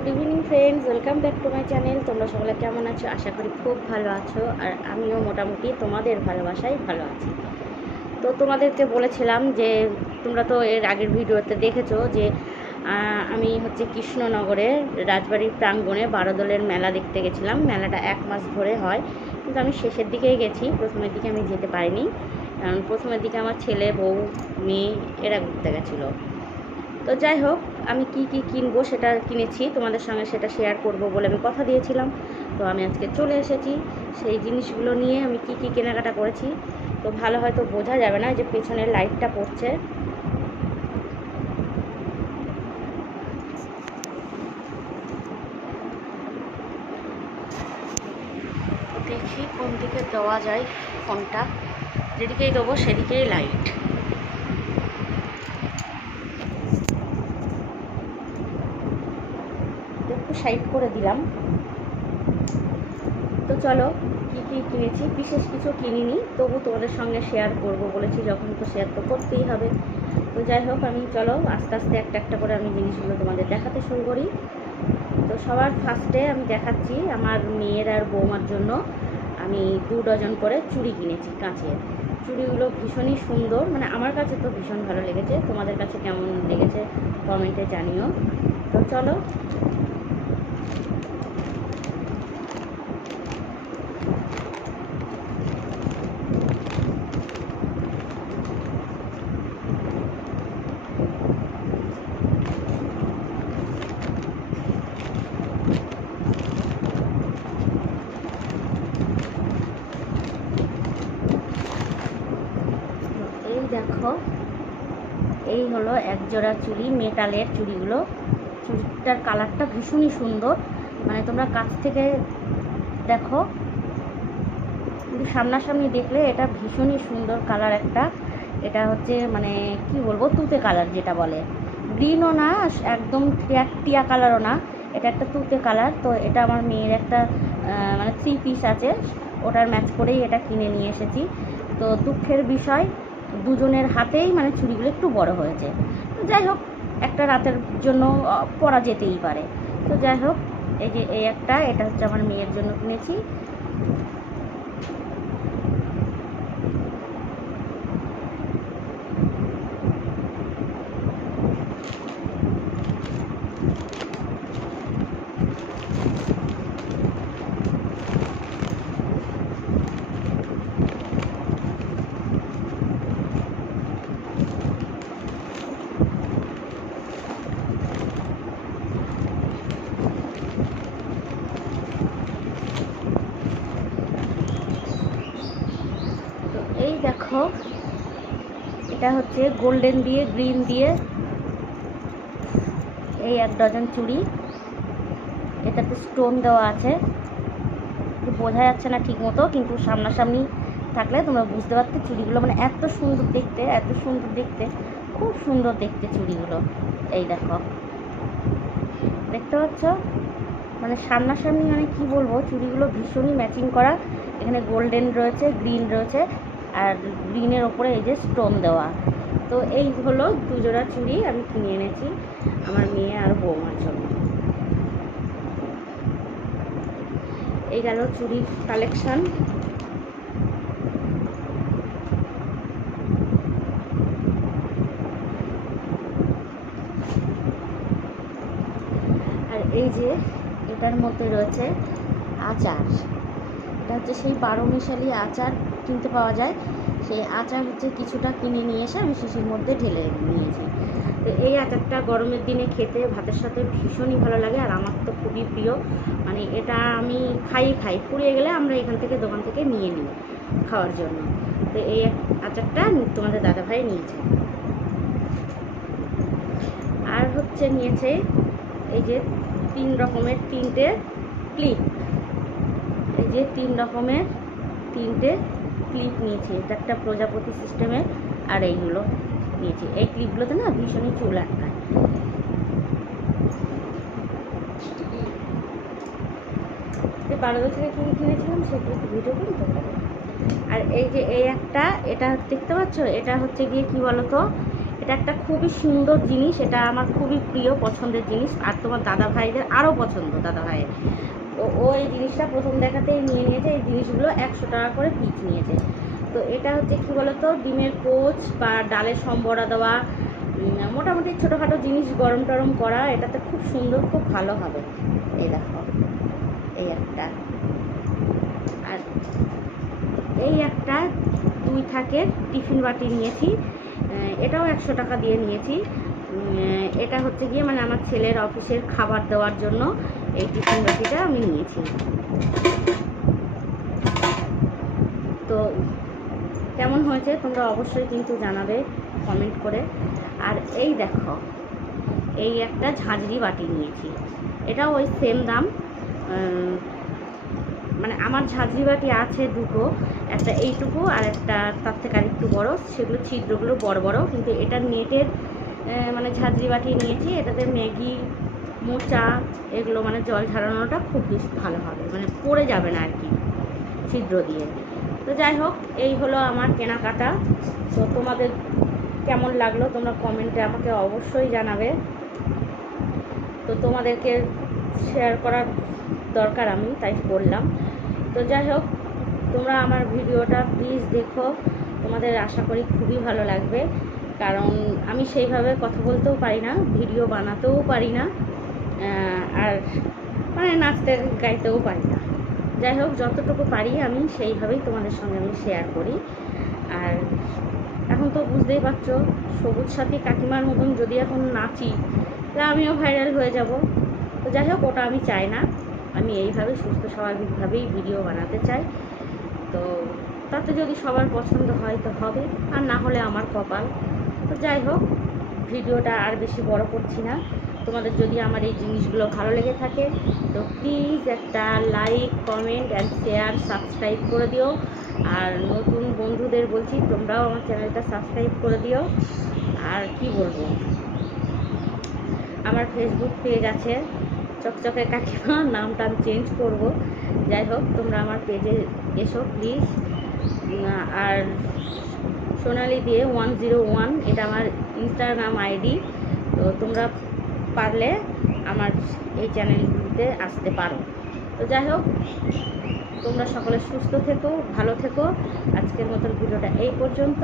Good evening friends, welcome back to my channel. তোমরা সকলে কেমন আছো? আশা করি খুব ভালো আছো, আর আমিও মোটামুটি তোমাদের ভালোবাসায় ভালো আছি। তো তোমাদেরকে বলেছিলাম যে তোমরা তো এর আগের ভিডিওতে দেখেছো যে আমি হচ্ছে কৃষ্ণনগরের রাজবাড়ির প্রাঙ্গণে বারোদলের মেলা দেখতে গেছিলাম। মেলাটা 1 মাস ধরে হয়, কিন্তু আমি শেষের দিকেই গেছি, প্রথমের দিকে আমি যেতে পারিনি, কারণ প্রথমের দিকে আমার ছেলে, বউ, মেয়ে এরা ঘুরতে গেছিলো। তো যাই হোক, আমি কি কি কিনবো সেটা কিনেছি, তোমাদের সঙ্গে সেটা শেয়ার করব বলে আমি কথা দিয়েছিলাম। তো আমি আজকে চলে এসেছি সেই জিনিসগুলো নিয়ে। আমি কি কি কেনাকাটা করেছি তো ভালো হয়তো বোঝা যাবে না, যে পেছনের লাইটটা পড়ছে। দেখি কোন দিকে দেওয়া যায় ফোনটা, যেদিকেই দেবো সেদিকেই লাইট। একটু সাইড করে দিলাম। তো চলো, কী কী কিনেছি, বিশেষ কিছু কিনিনি, তবু তোমাদের সঙ্গে শেয়ার করব বলেছি যখন, তো শেয়ার তো করতেই হবে। তো যাই হোক, আমি চলো আস্তে আস্তে একটা একটা করে আমি জিনিসগুলো তোমাদের দেখাতে শুরু করি। তো সবার ফার্স্টে আমি দেখাচ্ছি আমার মেয়ের আর বৌমার জন্য আমি 2 ডজন করে চুড়ি কিনেছি, কাঁচের। চুড়িগুলো ভীষণই সুন্দর, মানে আমার কাছে তো ভীষণ ভালো লেগেছে, তোমাদের কাছে কেমন লেগেছে কমেন্টে জানিও। তো চলো, এই দেখো, এই হলো এক জোড়া চুড়ি, মেটালের চুড়িগুলো। চুড়িটার কালারটা ভীষণই সুন্দর, মানে তোমরা কাছ থেকে দেখো, কিন্তু সামনাসামনি দেখলে এটা ভীষণই সুন্দর কালার একটা। এটা হচ্ছে মানে কি বলবো, তুতে কালার যেটা বলে, গ্রিনও না একদম টিয়া কালারও না, এটা একটা তুতে কালার। তো এটা আমার মেয়ের একটা মানে 3 পিস আছে, ওটার ম্যাচ করেই এটা কিনে নিয়ে এসেছি। তো দুঃখের বিষয়, দুজনের হাতেই মানে চুড়িগুলো একটু বড় হয়েছে। তো যাই হোক, একটা রাতের জন্য পরা যেতেই পারে। তো যাই হোক, এই যে এই একটা, এটা হচ্ছে আমার মেয়ের জন্য কিনেছি। এই দেখো, এটা হচ্ছে গোল্ডেন দিয়ে গ্রিন দিয়ে এই 1 ডজন চুড়ি। এটাতে স্টোন দেওয়া আছে, বোঝা যাচ্ছে না ঠিক মতো, কিন্তু সামনাসামনি থাকলে তোমরা বুঝতে পারতে চুড়িগুলো মানে এত সুন্দর দেখতে, এত সুন্দর দেখতে, খুব সুন্দর দেখতে চুড়িগুলো। এই দেখো, দেখতে পাচ্ছ, মানে সামনাসামনি, মানে কি বলবো, চুড়িগুলো ভীষণই ম্যাচিং করা। এখানে গোল্ডেন রয়েছে, গ্রিন রয়েছে, আর গ্রিনের ওপরে এই যে স্টোন দেওয়া। তো এই হলো 2 জোড়া চুড়ি আমি কিনে এনেছি আমার মেয়ে আর বৌমার জন্য। এই গেল চুড়ির কালেকশন। আর এই যে এটার মধ্যে রয়েছে আচার, এটা হচ্ছে সেই 12 মিশালি আচার কিনতে পাওয়া যায়, সেই আচার হচ্ছে কিছুটা কিনে নিয়ে এসে আমি শিশির মধ্যে ঢেলে নিয়েছি। তো এই আচারটা গরমের দিনে খেতে ভাতের সাথে ভীষণই ভালো লাগে, আর আমার তো খুবই প্রিয়, মানে এটা আমি খাই ফুরিয়ে গেলে আমরা এখান থেকে দোকান থেকে নিয়ে নিই খাওয়ার জন্য। তো এই আচারটা তোমাদের দাদাভাই নিয়েছে। আর হচ্ছে নিয়েছে এই যে 3 রকমের 3টে ক্লিপ, এই যে 3 রকমের 3টে ক্লিপ নিয়েছি। এটা একটা প্রজাপতি সিস্টেমের, আর এইগুলো নিয়েছি। এই ক্লিপগুলোতে না ভীষণই চুল আটকায়। যে 12 থেকে কিনেছিলাম সেগুলো ভিডিও করি তোমরা। আর এই যে এই একটা, এটা দেখতে পাচ্ছ, এটা হচ্ছে গিয়ে কি বলো তো, এটা একটা খুবই সুন্দর জিনিস, এটা আমার খুবই প্রিয় পছন্দের জিনিস, আর তোমার দাদা ভাইদের আরও পছন্দ। দাদা ভাইয়ের ও এই জিনিসটা প্রথম দেখাতেই নিয়ে নিয়েছে। এই জিনিসগুলো 100 টাকা করে পিস নিয়েছে। তো এটা হচ্ছে কী বলতো, ডিমের পোচ বা ডালের সম্বরা দেওয়া, মোটামুটি ছোটোখাটো জিনিস গরম টরম করা, এটাতে খুব সুন্দর, খুব ভালো হবে। এই দেখো, এই একটা, আর এই একটা 2 থাকের টিফিন বাটি নিয়েছি, এটাও 100 টাকা দিয়ে নিয়েছি। এটা হচ্ছে গিয়ে মানে আমার ছেলের অফিসের খাবার দেওয়ার জন্য এই টিফিন বাটিটা আমি নিয়েছি। তো কেমন হয়েছে তোমরা অবশ্যই কিন্তু জানাবে কমেন্ট করে। আর এই দেখো, এই একটা ঝাঁঝরি বাটি নিয়েছি, এটাও ওই সেম দাম। মানে আমার ঝাঁঝরি বাটি আছে দুটো, একটা এইটুকু আর একটা তার থেকে আর একটু বড়ো, সেগুলো ছিদ্রগুলো বড় বড়, কিন্তু এটা নেটের মানে ঝাঁঝরি বাটি নিয়েছি। এটাতে ম্যাগি, মোচা এগুলো মানে জল ঝাড়ানোটা খুব বেশ ভালো হবে, মানে পড়ে যাবে না আর কি ছিদ্র দিয়ে। তো যাই হোক, এই হলো আমার কেনাকাটা। তো তোমাদের কেমন লাগলো তোমরা কমেন্টে আমাকে অবশ্যই জানাবে। তো তোমাদেরকে শেয়ার করার দরকার, আমি তাই করলাম। তো যাই হোক, তোমরা আমার ভিডিওটা প্লিজ দেখো, তোমাদের আশা করি খুবই ভালো লাগবে। কারণ আমি সেইভাবে কথা বলতেও পারি না, ভিডিও বানাতেও পারি না, আর মানে নাচতে গাইতেও পারি না। যাই হোক, যতটুকু পারি আমি সেইভাবেই তোমাদের সঙ্গে আমি শেয়ার করি। আর এখন তো বুঝতেই পারছো, সবুজ সাথী কাকিমার মতন যদি এখন নাচি তাহলে আমিও ভাইরাল হয়ে যাব। তো যাই হোক, ওটা আমি চাই না, আমি এইভাবে সুস্থ স্বাভাবিকভাবেই ভিডিও বানাতে চাই। তো তাতে যদি সবার পছন্দ হয় তো হবে, আর না হলে আমার কপাল। তো যাই হোক, ভিডিওটা আর বেশি বড় করছি না। তোমাদের যদি আমার এই জিনিসগুলো ভালো লেগে থাকে তো প্লিজ একটা like, comment and share, subscribe করে দিও। আর নতুন বন্ধুদের বলছি, তোমরাও আমার চ্যানেলটা সাবস্ক্রাইব করে দিও। আর কি বলবো, আমার ফেসবুক পেজ আছে চকচকে কাকিমা, নামটা আমি চেঞ্জ করব। যাই হোক, তোমরা আমার পেজে এসো প্লিজ। আর সোনালি দিয়ে 101 এটা আমার ইনস্টাগ্রাম আইডি। তো তোমরা পারলে আমার এই চ্যানেলগুলিতে আসতে পারো। তো যাই হোক, তোমরা সকলে সুস্থ থেকো, ভালো থেকো। আজকের মতন ভিডিওটা এই পর্যন্ত।